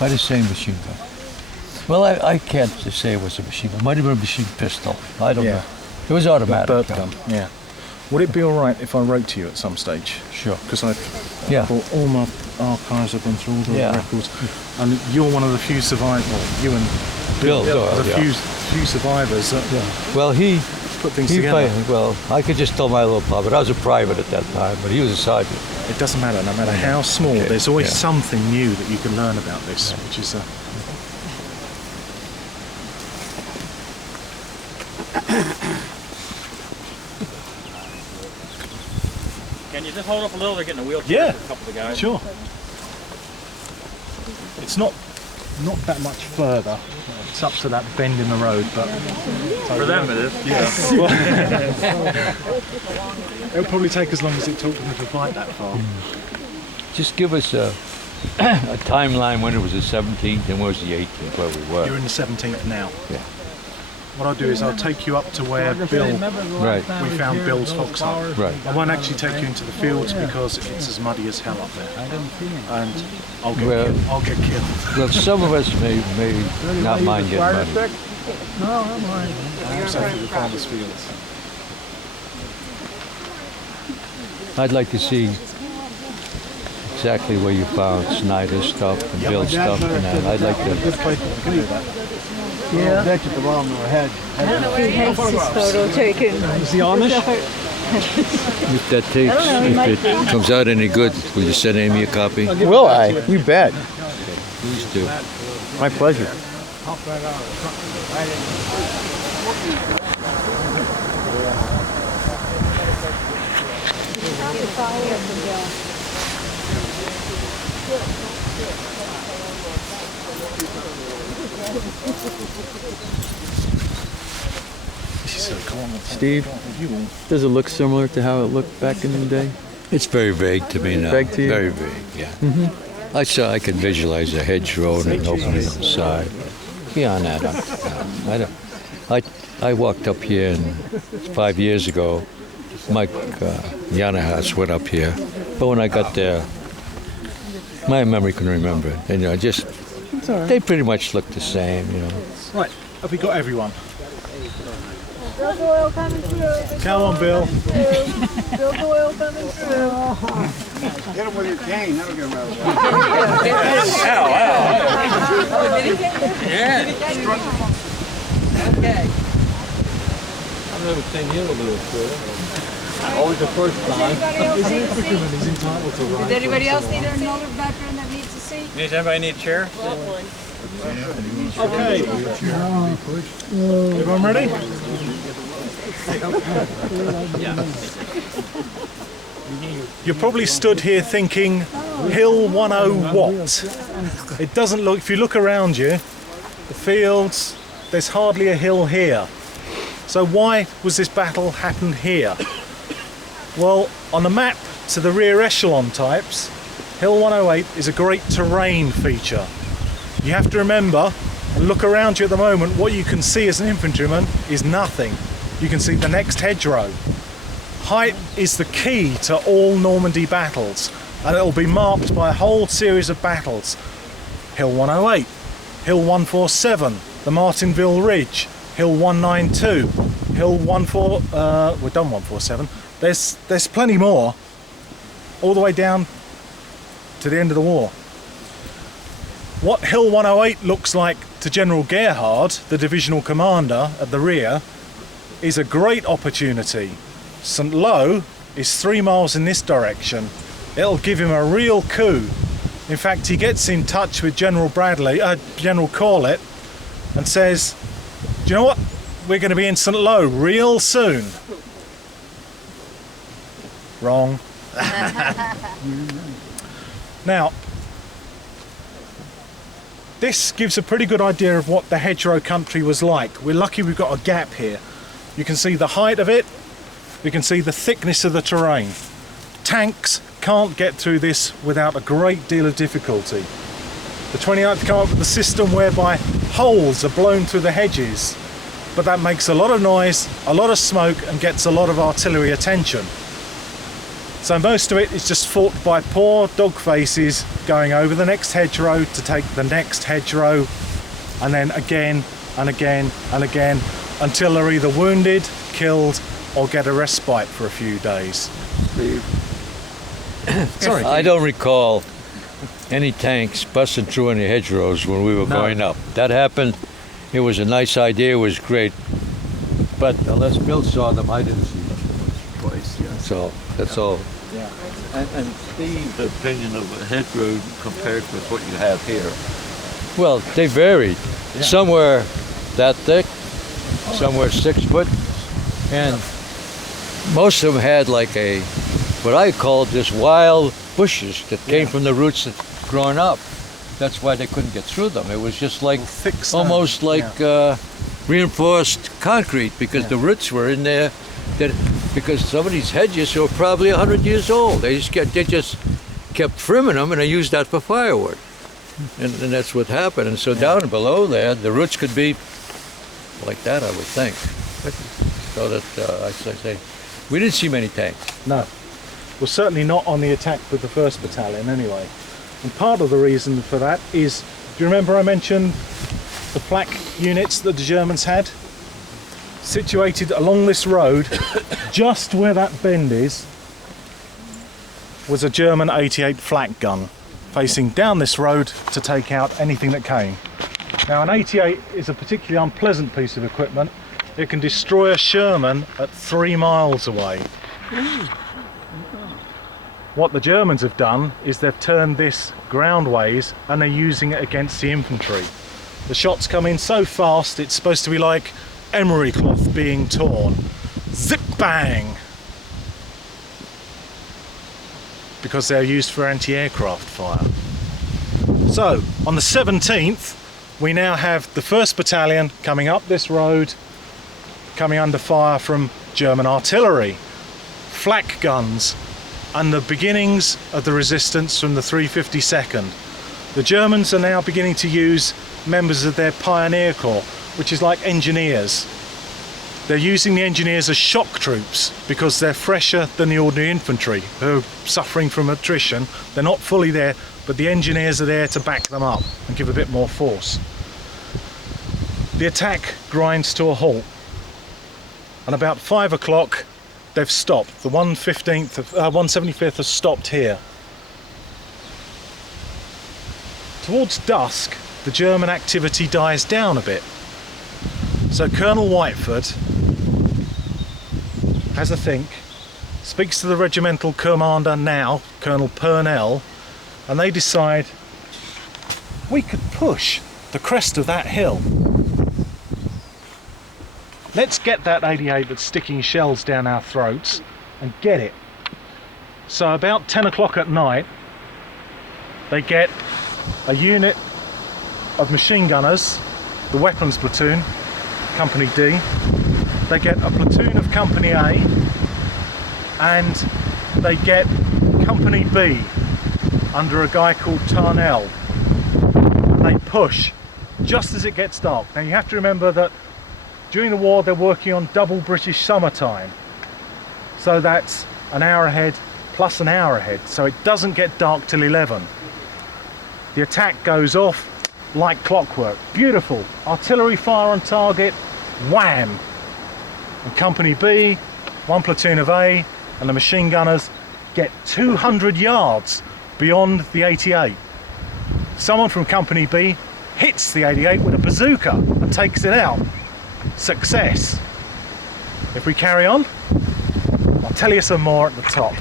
By the same machine gun. Well, I can't say it was a machine gun. It might have been a machine pistol. I don't know. It was automatic. Bird gun. Yeah. Would it be all right if I wrote to you at some stage? Sure. Because I've brought all my archives, I've gone through all the records, and you're one of the few survivors. Well, you and Bill, few survivors that well, he put things together. Well, I could just tell my little part, but I was a private at that time, but he was a sergeant. It doesn't matter, no matter how small, there's always something new that you can learn about this, which is Can you just hold up a little? They're getting a wheelchair for a couple of guys. Sure. It's not that much further. It's up to that bend in the road, but For them it is. Yeah. It'll probably take as long as it took them to fight that far. Just give us a timeline when it was the 17th and when was the 18th where we were. You're in the 17th now. Yeah. What I'll do is I'll take you up to where Bill, we found Bill's foxhole. Right. I won't actually take you into the fields because it's as muddy as hell up there. And I'll get killed. Well, some of us may not mind getting muddy. No, I'm fine. I'm safe to the farmers' fields. I'd like to see exactly where you found Snyder's stuff and Bill's stuff and that. I'd like to. Good place to do that. Yeah. That's at the bottom of our head. He hates his photo taken. Is the Amish? If that takes, if it comes out any good, will you send Amy a copy? Will I? You bet. Please do. My pleasure. Steve, does it look similar to how it looked back in the day? It's very vague to me now. Vague to you? Very vague, yeah. I can visualize a hedgerow and an opening inside. Beyond that, I walked up here 5 years ago. Mike Yanahouse went up here, but when I got there, my memory couldn't remember it. And they pretty much looked the same, Right, have we got everyone? Bill's oil coming through. Come on, Bill. Bill's oil coming through. Hit him with your cane, that'll get him out of Okay. I've never seen you a little before. Always the first time. He's entitled to ride. Does anybody else need another veteran that needs a seat? Does anybody need a chair? Okay. Everyone ready? You're probably stood here thinking, Hill 10 what? It doesn't look, if you look around you, the fields, there's hardly a hill here. So why was this battle happened here? Well, on the map to the rear echelon types, Hill 108 is a great terrain feature. You have to remember and look around you at the moment, what you can see as an infantryman is nothing. You can see the next hedgerow. Height is the key to all Normandy battles, and it'll be marked by a whole series of battles. Hill 108, Hill 147, the Martinville Ridge, Hill 192, Hill 14, we're done 147. There's plenty more, all the way down to the end of the war. What Hill 108 looks like to General Gerhard, the divisional commander at the rear, is a great opportunity. St. Lo is 3 miles in this direction. It'll give him a real coup. In fact, he gets in touch with General Corlett and says, do you know what? We're going to be in St. Lo real soon. Wrong. Now, this gives a pretty good idea of what the hedgerow country was like. We're lucky we've got a gap here. You can see the height of it, you can see the thickness of the terrain. Tanks can't get through this without a great deal of difficulty. The 29th come up with a system whereby holes are blown through the hedges, but that makes a lot of noise, a lot of smoke, and gets a lot of artillery attention. So most of it is just fought by poor dog faces going over the next hedgerow to take the next hedgerow, and then again and again and again until they're either wounded, killed, or get a respite for a few days. Sorry. I don't recall any tanks busting through any hedgerows when we were growing up. That happened. It was a nice idea. It was great. But unless Bill saw them, I didn't see them twice. Yeah. So that's all. Yeah. And Steve's opinion of a hedgerow compared with what you have here. Well, they varied. Some were that thick, some were 6 foot, and most of them had like what I called just wild bushes that came from the roots that growing up. That's why they couldn't get through them. It was just like Thick stone. almost like reinforced concrete because the roots were in there. Because some of these hedges were probably 100 years old. They just kept trimming them, and they used that for firewood. And that's what happened. And so down below there, the roots could be like that, I would think. So that, I say, we didn't see many tanks. No. Well, certainly not on the attack with the 1st Battalion anyway. And part of the reason for that is, do you remember I mentioned the flak units that the Germans had? Situated along this road, just where that bend is, was a German 88 flak gun facing down this road to take out anything that came. Now an 88 is a particularly unpleasant piece of equipment. It can destroy a Sherman at 3 miles away. What the Germans have done is they've turned this groundways and they're using it against the infantry. The shots come in so fast, it's supposed to be like emery cloth being torn. Zip bang! Because they're used for anti-aircraft fire. So, on the 17th, we now have the 1st Battalion coming up this road, coming under fire from German artillery, flak guns, and the beginnings of the resistance from the 352nd. The Germans are now beginning to use members of their Pioneer Corps, which is like engineers. They're using the engineers as shock troops because they're fresher than the ordinary infantry who are suffering from attrition. They're not fully there, but the engineers are there to back them up and give a bit more force. The attack grinds to a halt, and about 5 o'clock they've stopped. The 175th has stopped here. Towards dusk, the German activity dies down a bit. So Colonel Whiteford has a think, speaks to the regimental commander now, Colonel Purnell, and they decide we could push the crest of that hill. Let's get that 88 that's sticking shells down our throats and get it. So about 10 o'clock at night, they get a unit of machine gunners, the weapons platoon, Company D. They get a platoon of Company A, and they get Company B under a guy called Tarnell. And they push just as it gets dark. Now you have to remember that during the war they're working on double British summertime. So that's an hour ahead plus an hour ahead. So it doesn't get dark till 11. The attack goes off like clockwork. Beautiful. Artillery fire on target. Wham! And Company B, one platoon of A, and the machine gunners get 200 yards beyond the 88. Someone from Company B hits the 88 with a bazooka and takes it out. Success. If we carry on, I'll tell you some more at the top.